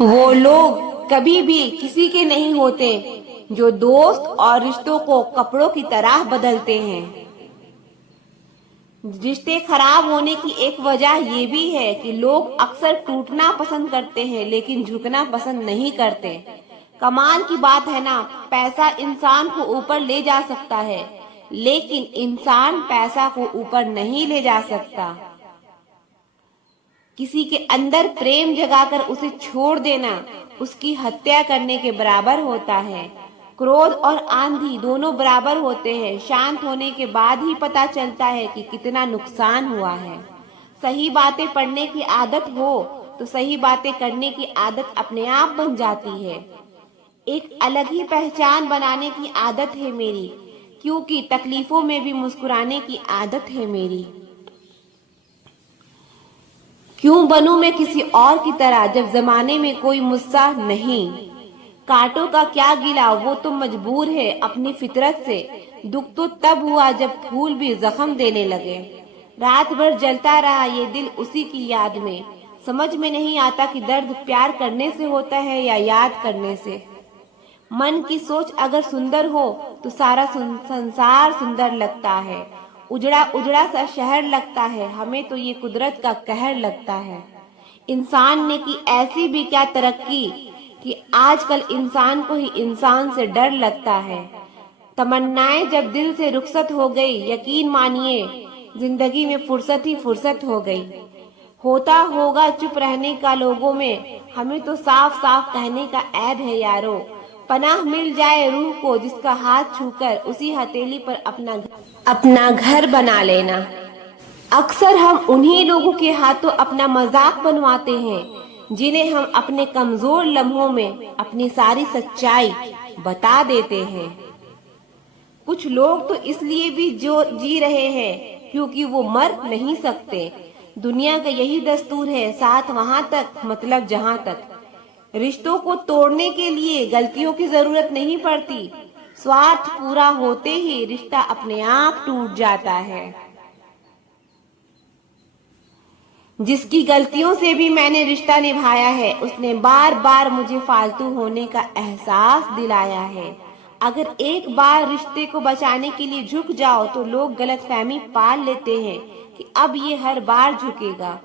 वो लोग कभी भी किसी के नहीं होते जो दोस्त और रिश्तों को कपड़ों की तरह बदलते हैं। रिश्ते खराब होने की एक वजह ये भी है कि लोग अक्सर टूटना पसंद करते हैं लेकिन झुकना पसंद नहीं करते। कमाल की बात है ना, पैसा इंसान को ऊपर ले जा सकता है लेकिन इंसान पैसा को ऊपर नहीं ले जा सकता। किसी के अंदर प्रेम जगाकर उसे छोड़ देना उसकी हत्या करने के बराबर होता है। क्रोध और आंधी दोनों बराबर होते हैं। शांत होने के बाद ही पता चलता है कि कितना नुकसान हुआ है। सही बातें पढ़ने की आदत हो तो सही बातें करने की आदत अपने आप बन जाती है। एक अलग ही पहचान बनाने की आदत है मेरी, क्योंकि तकलीफों में भी मुस्कुराने की आदत है मेरी। क्यों बनूं मैं किसी और की तरह जब जमाने में कोई मुझसा नहीं। कांटों का क्या गिला, वो तो मजबूर है अपनी फितरत से। दुख तो तब हुआ जब फूल भी जख्म देने लगे। रात भर जलता रहा ये दिल उसी की याद में। समझ में नहीं आता कि दर्द प्यार करने से होता है या याद करने से। मन की सोच अगर सुंदर हो तो सारा संसार सुंदर लगता है। उजड़ा उजड़ा सा शहर लगता है, हमें तो ये कुदरत का कहर लगता है। इंसान ने की ऐसी भी क्या तरक्की कि आजकल इंसान को ही इंसान से डर लगता है। तमन्नाएं जब दिल से रुखसत हो गई, यकीन मानिए जिंदगी में फुर्सत ही फुर्सत हो गई। होता होगा चुप रहने का लोगों में, हमें तो साफ साफ कहने का ऐब है यारो। पनाह मिल जाए रूह को जिसका हाथ छूकर उसी हथेली पर अपना घर बना लेना। अक्सर हम उन्हीं लोगों के हाथों अपना मजाक बनवाते हैं जिन्हें हम अपने कमजोर लम्हों में अपनी सारी सच्चाई बता देते हैं। कुछ लोग तो इसलिए भी जो जी रहे हैं क्योंकि वो मर नहीं सकते। दुनिया का यही दस्तूर है, साथ वहां तक मतलब जहां तक। रिश्तों को तोड़ने के लिए गलतियों की जरूरत नहीं पड़ती। स्वार्थ पूरा होते ही रिश्ता अपने आप टूट जाता है। जिसकी गलतियों से भी मैंने रिश्ता निभाया है उसने बार बार मुझे फालतू होने का एहसास दिलाया है। अगर एक बार रिश्ते को बचाने के लिए झुक जाओ तो लोग गलतफहमी पाल लेते हैं कि अब ये हर बार झुकेगा।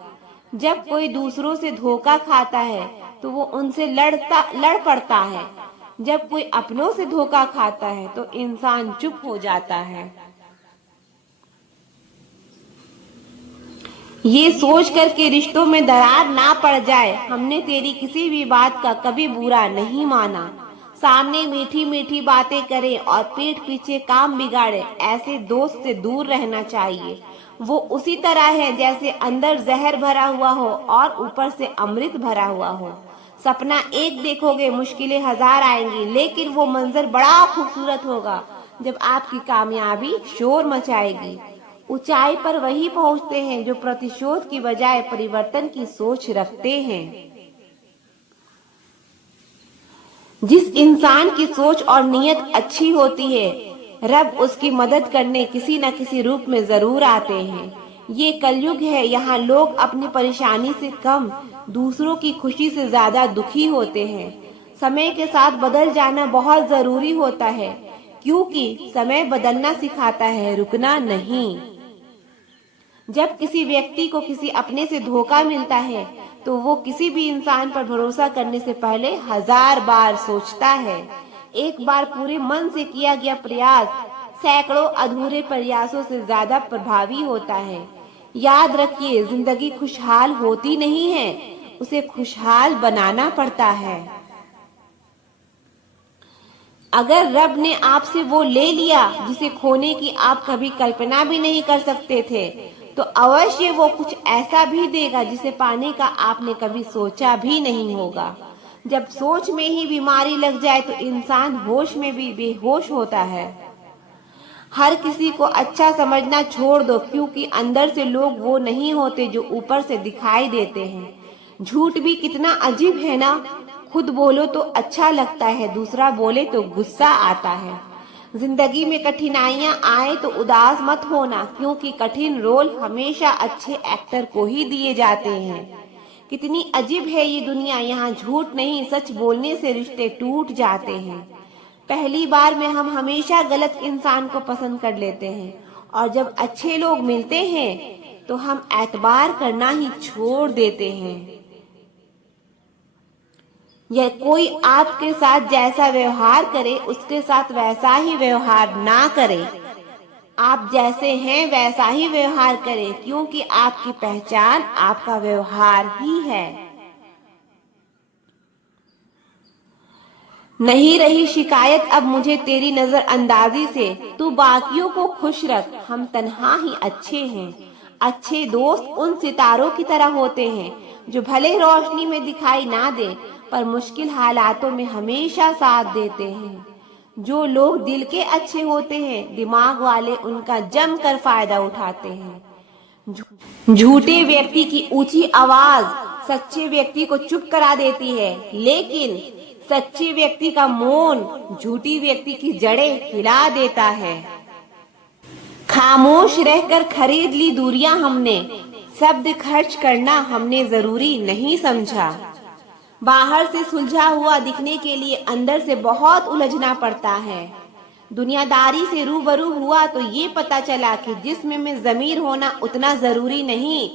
जब कोई दूसरों से धोखा खाता है तो वो उनसे लड़ पड़ता है। जब कोई अपनों से धोखा खाता है तो इंसान चुप हो जाता है। ये सोच कर के रिश्तों में दरार ना पड़ जाए, हमने तेरी किसी भी बात का कभी बुरा नहीं माना। सामने मीठी मीठी बातें करे और पीठ पीछे काम बिगाड़े, ऐसे दोस्त से दूर रहना चाहिए। वो उसी तरह है जैसे अंदर जहर भरा हुआ हो और ऊपर से अमृत भरा हुआ हो। सपना एक देखोगे मुश्किलें हजार आएंगी, लेकिन वो मंजर बड़ा खूबसूरत होगा जब आपकी कामयाबी शोर मचाएगी। ऊंचाई पर वही पहुंचते हैं जो प्रतिशोध की बजाय परिवर्तन की सोच रखते हैं। जिस इंसान की सोच और नीयत अच्छी होती है, रब उसकी मदद करने किसी न किसी रूप में जरूर आते हैं। ये कलयुग है, यहाँ लोग अपनी परेशानी से कम दूसरों की खुशी से ज्यादा दुखी होते हैं। समय के साथ बदल जाना बहुत जरूरी होता है, क्योंकि समय बदलना सिखाता है, रुकना नहीं। जब किसी व्यक्ति को किसी अपने से धोखा मिलता है तो वो किसी भी इंसान पर भरोसा करने से पहले 1000 बार सोचता है। एक बार पूरे मन से किया गया प्रयास सैकड़ों अधूरे प्रयासों से ज्यादा प्रभावी होता है। याद रखिए, जिंदगी खुशहाल होती नहीं है, उसे खुशहाल बनाना पड़ता है। अगर रब ने आपसे वो ले लिया जिसे खोने की आप कभी कल्पना भी नहीं कर सकते थे, तो अवश्य वो कुछ ऐसा भी देगा जिसे पाने का आपने कभी सोचा भी नहीं होगा। जब सोच में ही बीमारी लग जाए तो इंसान होश में भी बेहोश होता है। हर किसी को अच्छा समझना छोड़ दो, क्योंकि अंदर से लोग वो नहीं होते जो ऊपर से दिखाई देते हैं। झूठ भी कितना अजीब है ना, खुद बोलो तो अच्छा लगता है, दूसरा बोले तो गुस्सा आता है। जिंदगी में कठिनाइयां आए तो उदास मत होना, क्योंकि कठिन रोल हमेशा अच्छे एक्टर को ही दिए जाते हैं। कितनी अजीब है ये दुनिया, यहाँ झूठ नहीं सच बोलने से रिश्ते टूट जाते हैं। पहली बार में हम हमेशा गलत इंसान को पसंद कर लेते हैं और जब अच्छे लोग मिलते हैं तो हम एतबार करना ही छोड़ देते हैं। यह कोई आपके साथ जैसा व्यवहार करे उसके साथ वैसा ही व्यवहार ना करे। आप जैसे हैं वैसा ही व्यवहार करें, क्योंकि आपकी पहचान आपका व्यवहार ही है। नहीं रही शिकायत अब मुझे तेरी नजरअंदाजी से, तू बाकियों को खुश रख, हम तन्हा ही अच्छे हैं। अच्छे दोस्त उन सितारों की तरह होते हैं जो भले रोशनी में दिखाई ना दे पर मुश्किल हालातों में हमेशा साथ देते हैं। जो लोग दिल के अच्छे होते हैं दिमाग वाले उनका जम कर फायदा उठाते हैं। झूठे व्यक्ति की ऊंची आवाज सच्चे व्यक्ति को चुप करा देती है, लेकिन सच्चे व्यक्ति का मौन झूठी व्यक्ति की जड़ें हिला देता है। खामोश रहकर खरीद ली दूरियां हमने, शब्द खर्च करना हमने जरूरी नहीं समझा। बाहर से सुलझा हुआ दिखने के लिए अंदर से बहुत उलझना पड़ता है। दुनियादारी से रूबरू हुआ तो ये पता चला कि जिस्म में ज़मीर होना उतना जरूरी नहीं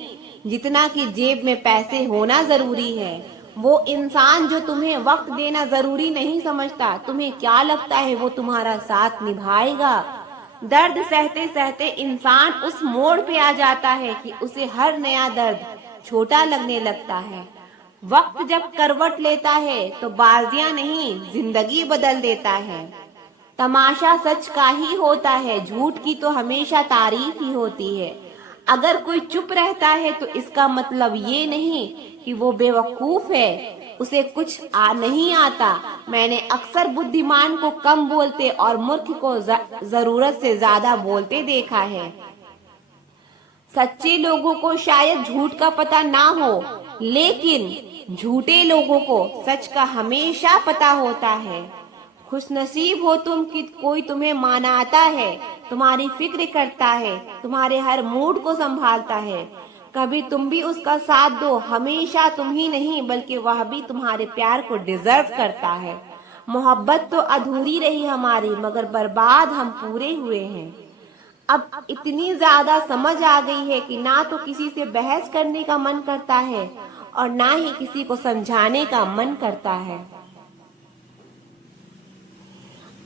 जितना कि जेब में पैसे होना जरूरी है। वो इंसान जो तुम्हें वक्त देना जरूरी नहीं समझता, तुम्हें क्या लगता है वो तुम्हारा साथ निभाएगा? दर्द सहते सहते इंसान उस मोड़ पे आ जाता है कि उसे हर नया दर्द छोटा लगने लगता है। वक्त जब करवट लेता है तो बाजियां नहीं जिंदगी बदल देता है। तमाशा सच का ही होता है, झूठ की तो हमेशा तारीफ ही होती है। अगर कोई चुप रहता है तो इसका मतलब ये नहीं कि वो बेवकूफ है, उसे कुछ नहीं आता। मैंने अक्सर बुद्धिमान को कम बोलते और मूर्ख को जरूरत से ज्यादा बोलते देखा है। सच्चे लोगों को शायद झूठ का पता ना हो, लेकिन झूठे लोगों को सच का हमेशा पता होता है। खुशनसीब हो तुम कि कोई तुम्हें मानाता है, तुम्हारी फिक्र करता है, तुम्हारे हर मूड को संभालता है। कभी तुम भी उसका साथ दो, हमेशा तुम ही नहीं बल्कि वह भी तुम्हारे प्यार को डिजर्व करता है। मोहब्बत तो अधूरी रही हमारी, मगर बर्बाद हम पूरे हुए हैं। अब इतनी ज्यादा समझ आ गई है कि ना तो किसी से बहस करने का मन करता है और ना ही किसी को समझाने का मन करता है।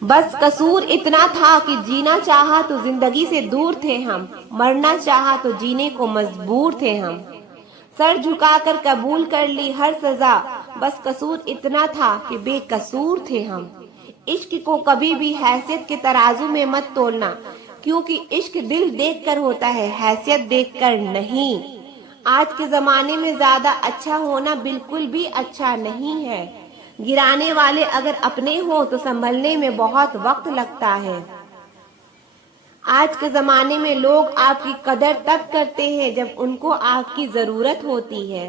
बस कसूर इतना था कि जीना चाहा तो जिंदगी से दूर थे हम, मरना चाहा तो जीने को मजबूर थे हम। सर झुकाकर कबूल कर ली हर सजा, बस कसूर इतना था कि बेकसूर थे हम। इश्क को कभी भी हैसियत के तराजू में मत तोलना, क्योंकि इश्क दिल देखकर होता है, हैसियत देखकर नहीं। आज के जमाने में ज्यादा अच्छा होना बिल्कुल भी अच्छा नहीं है। गिराने वाले अगर अपने हो तो संभलने में बहुत वक्त लगता है। आज के जमाने में लोग आपकी कदर तब करते हैं जब उनको आपकी जरूरत होती है।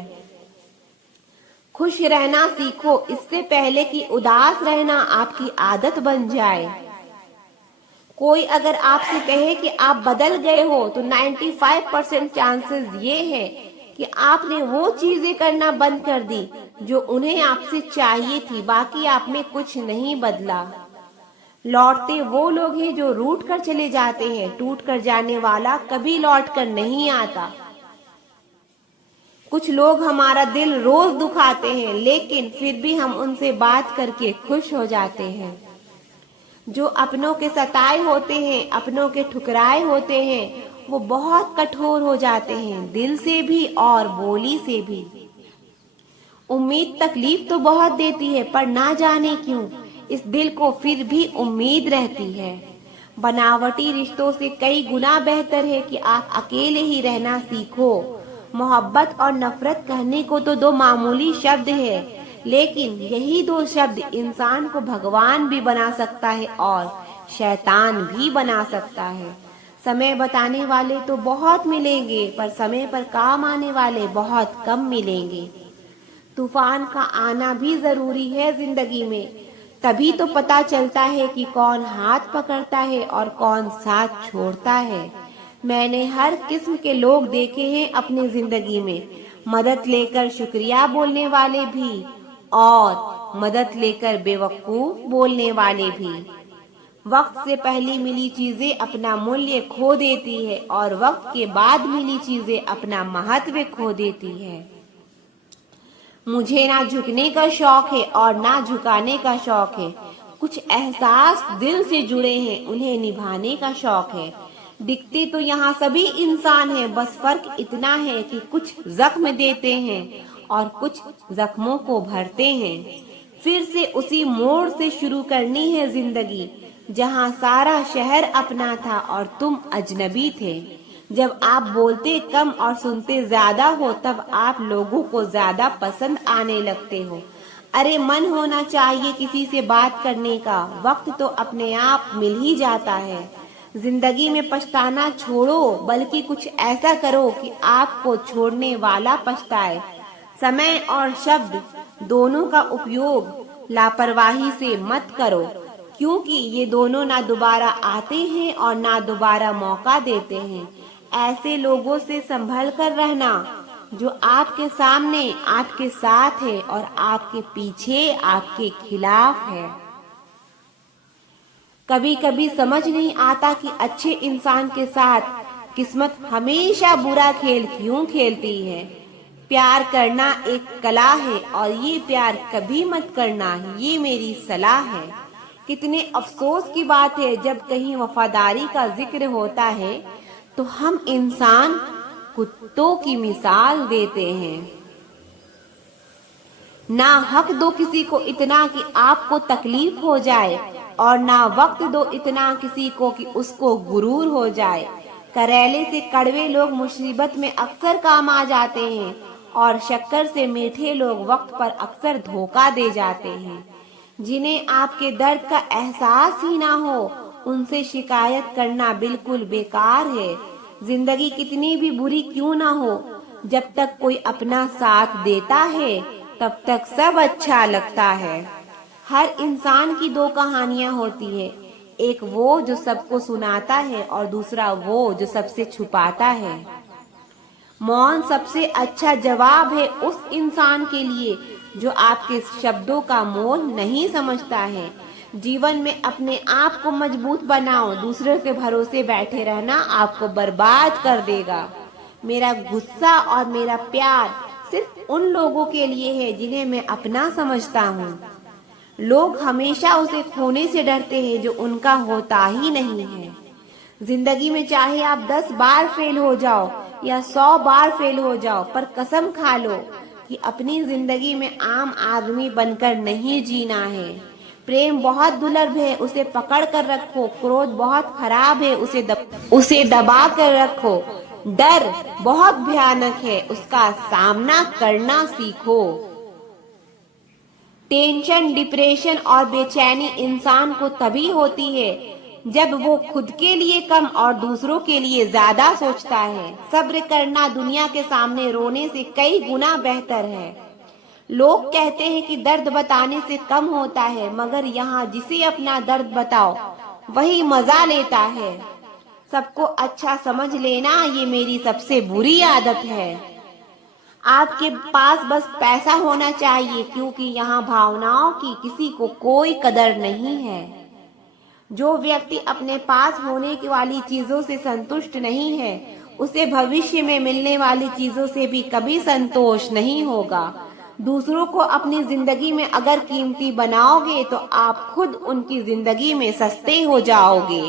खुश रहना सीखो इससे पहले कि उदास रहना आपकी आदत बन जाए। कोई अगर आपसे कहे कि आप बदल गए हो तो 95% चांसेस ये है कि आपने वो चीजें करना बंद कर दी जो उन्हें आपसे चाहिए थी, बाकी आप में कुछ नहीं बदला। लौटते वो लोग हैं जो रूठ कर चले जाते हैं, टूट कर जाने वाला कभी लौट कर नहीं आता। कुछ लोग हमारा दिल रोज दुखाते हैं, लेकिन फिर भी हम उनसे बात करके खुश हो जाते हैं। जो अपनों के सताए होते हैं, अपनों के ठुकराए होते हैं, वो बहुत कठोर हो जाते हैं, दिल से भी और बोली से भी। उम्मीद तकलीफ तो बहुत देती है, पर ना जाने क्यों इस दिल को फिर भी उम्मीद रहती है। बनावटी रिश्तों से कई गुना बेहतर है कि आप अकेले ही रहना सीखो। मोहब्बत और नफरत कहने को तो दो मामूली शब्द है, लेकिन यही दो शब्द इंसान को भगवान भी बना सकता है और शैतान भी बना सकता है। समय बताने वाले तो बहुत मिलेंगे, पर समय पर काम आने वाले बहुत कम मिलेंगे। तूफान का आना भी जरूरी है जिंदगी में, तभी तो पता चलता है कि कौन हाथ पकड़ता है और कौन साथ छोड़ता है। मैंने हर किस्म के लोग देखे हैं अपनी जिंदगी में, मदद लेकर शुक्रिया बोलने वाले भी और मदद लेकर बेवकूफ बोलने वाले भी। वक्त से पहले मिली चीजें अपना मूल्य खो देती है और वक्त के बाद मिली चीजें अपना महत्व खो देती है। मुझे ना झुकने का शौक है और ना झुकाने का शौक है। कुछ एहसास दिल से जुड़े हैं, उन्हें निभाने का शौक है। दिखते तो यहाँ सभी इंसान हैं, बस फर्क इतना है कि कुछ जख्म देते हैं और कुछ जख्मों को भरते हैं। फिर से उसी मोड़ से शुरू करनी है जिंदगी, जहाँ सारा शहर अपना था और तुम अजनबी थे। जब आप बोलते कम और सुनते ज्यादा हो, तब आप लोगों को ज्यादा पसंद आने लगते हो। अरे मन होना चाहिए किसी से बात करने का, वक्त तो अपने आप मिल ही जाता है। जिंदगी में पछताना छोड़ो, बल्कि कुछ ऐसा करो कि आपको छोड़ने वाला पछताए। समय और शब्द दोनों का उपयोग लापरवाही से मत करो, क्योंकि ये दोनों ना दोबारा आते हैं और ना दोबारा मौका देते हैं। ऐसे लोगों से संभल कर रहना जो आपके सामने आपके साथ है और आपके पीछे आपके खिलाफ है। कभी कभी समझ नहीं आता कि अच्छे इंसान के साथ किस्मत हमेशा बुरा खेल क्यों खेलती है। प्यार करना एक कला है और ये प्यार कभी मत करना, ये मेरी सलाह है। कितने अफसोस की बात है जब कहीं वफादारी का जिक्र होता है तो हम इंसान कुत्तों की मिसाल देते हैं। ना हक दो किसी को इतना कि आपको तकलीफ हो जाए और ना वक्त दो इतना किसी को कि उसको गुरूर हो जाए। करेले से कड़वे लोग मुसीबत में अक्सर काम आ जाते हैं और शक्कर से मीठे लोग वक्त पर अक्सर धोखा दे जाते हैं। जिन्हें आपके दर्द का एहसास ही ना हो, उनसे शिकायत करना बिल्कुल बेकार है। जिंदगी कितनी भी बुरी क्यों ना हो, जब तक कोई अपना साथ देता है तब तक सब अच्छा लगता है। हर इंसान की दो कहानियां होती है, एक वो जो सबको सुनाता है और दूसरा वो जो सबसे छुपाता है। मौन सबसे अच्छा जवाब है उस इंसान के लिए जो आपके शब्दों का मोल नहीं समझता है। जीवन में अपने आप को मजबूत बनाओ, दूसरों के भरोसे बैठे रहना आपको बर्बाद कर देगा। मेरा गुस्सा और मेरा प्यार सिर्फ उन लोगों के लिए है जिन्हें मैं अपना समझता हूँ। लोग हमेशा उसे खोने से डरते हैं जो उनका होता ही नहीं है। जिंदगी में चाहे आप 10 बार फेल हो जाओ या 100 बार फेल हो जाओ, पर कसम खा लो कि अपनी जिंदगी में आम आदमी बनकर नहीं जीना है। प्रेम बहुत दुर्लभ है, उसे पकड़ कर रखो। क्रोध बहुत खराब है, उसे दबा कर रखो। डर बहुत भयानक है, उसका सामना करना सीखो। टेंशन, डिप्रेशन और बेचैनी इंसान को तभी होती है जब वो खुद के लिए कम और दूसरों के लिए ज्यादा सोचता है। सब्र करना दुनिया के सामने रोने से कई गुना बेहतर है। लोग कहते हैं कि दर्द बताने से कम होता है, मगर यहाँ जिसे अपना दर्द बताओ वही मजा लेता है। सबको अच्छा समझ लेना ये मेरी सबसे बुरी आदत है। आपके पास बस पैसा होना चाहिए, क्योंकि यहाँ भावनाओं की किसी को कोई कदर नहीं है। जो व्यक्ति अपने पास होने वाली चीजों से संतुष्ट नहीं है, उसे भविष्य में मिलने वाली चीजों से भी कभी संतोष नहीं होगा। दूसरों को अपनी जिंदगी में अगर कीमती बनाओगे तो आप खुद उनकी जिंदगी में सस्ते हो जाओगे।